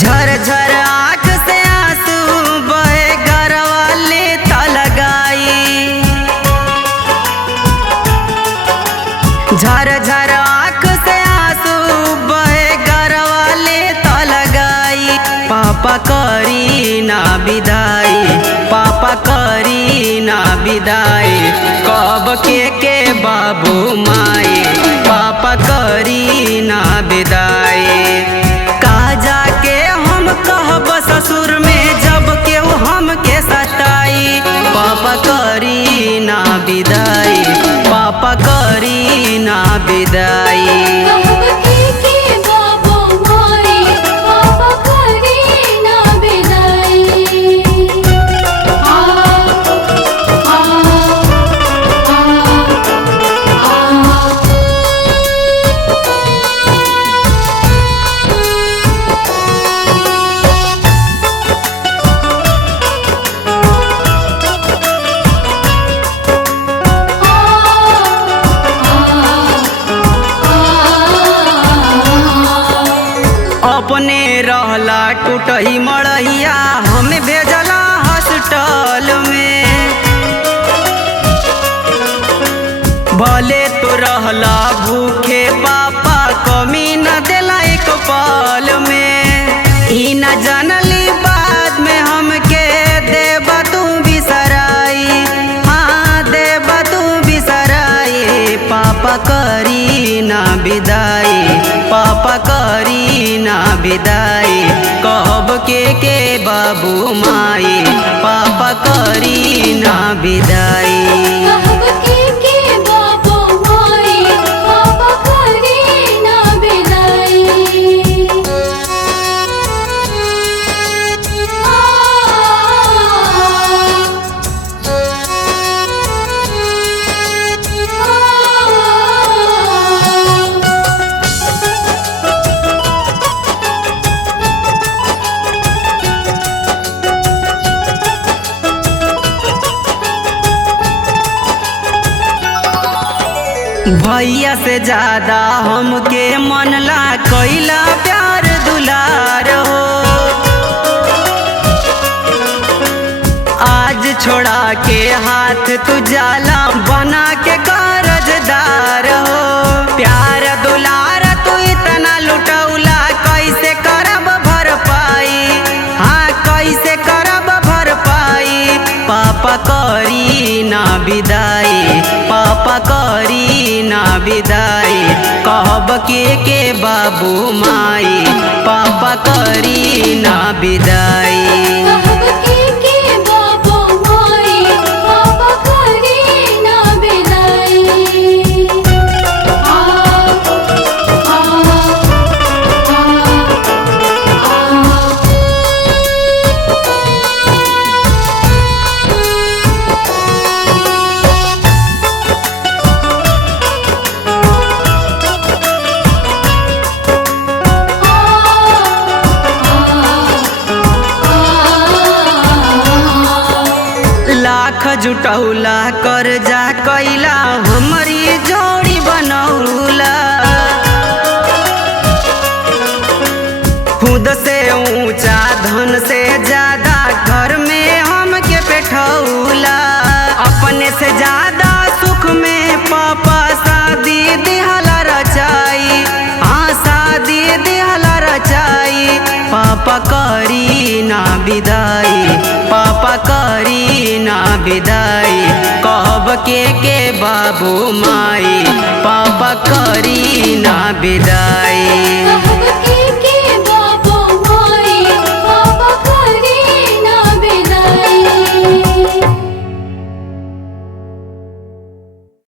झर झर आँख से आंसू बहे गरवा लेता लगाई। झर झर आँख से आंसू बहे गरवा लेता लगाई। पापा करी ना विदाई, पापा करी ना विदाई, कब के बाबू माई, पापा करी ना विदाई। का जाके हम कहब ससुर में जब केहू हमके सताई। पापा करी ना विदाई, पापा करी ना विदाई। अपने रहला टूटही मड़हिया हमें भेजला हॉस्टल में। भले तो रहला भूखे पापा कमी न देला एक पल में। ई न जानली बाद में हमके देबा तू बिसराई, हाँ देबा तू बिसराई। पापा करी ना विदाई, पापा करी ना विदाई, कब के बाबू माई, पापा करी ना विदाई। भैया से ज्यादा हमके मनला कैला प्यार दुलार हो। आज छोड़ा के हाथ तू जाला बना के कर्जदार हो। प्यार दुलार तू इतना लुटौला कैसे करब भरपाई, हाँ कैसे करब भरपाई। पापा करी ना विदाई, पापा करी ना विदाई, कहब के, के के के के के के के के के के के के के के के के के के के के के के के के के के के के के के के के के के के के के के के के के के के के के लाख जुटौला कर्जा कैला हमारी जोड़ी बनौला। खुद से ऊंचा धन से ज्यादा घर में हमके बैठौला। अपने से ज्यादा सुख में पापा शादी दिहला रचाई, हाँ शादी दिहला रचाई। पापा करी ना विदाई, पापा करी ना विदाई, कहब के बाबू माई, पापा करी ना विदाई।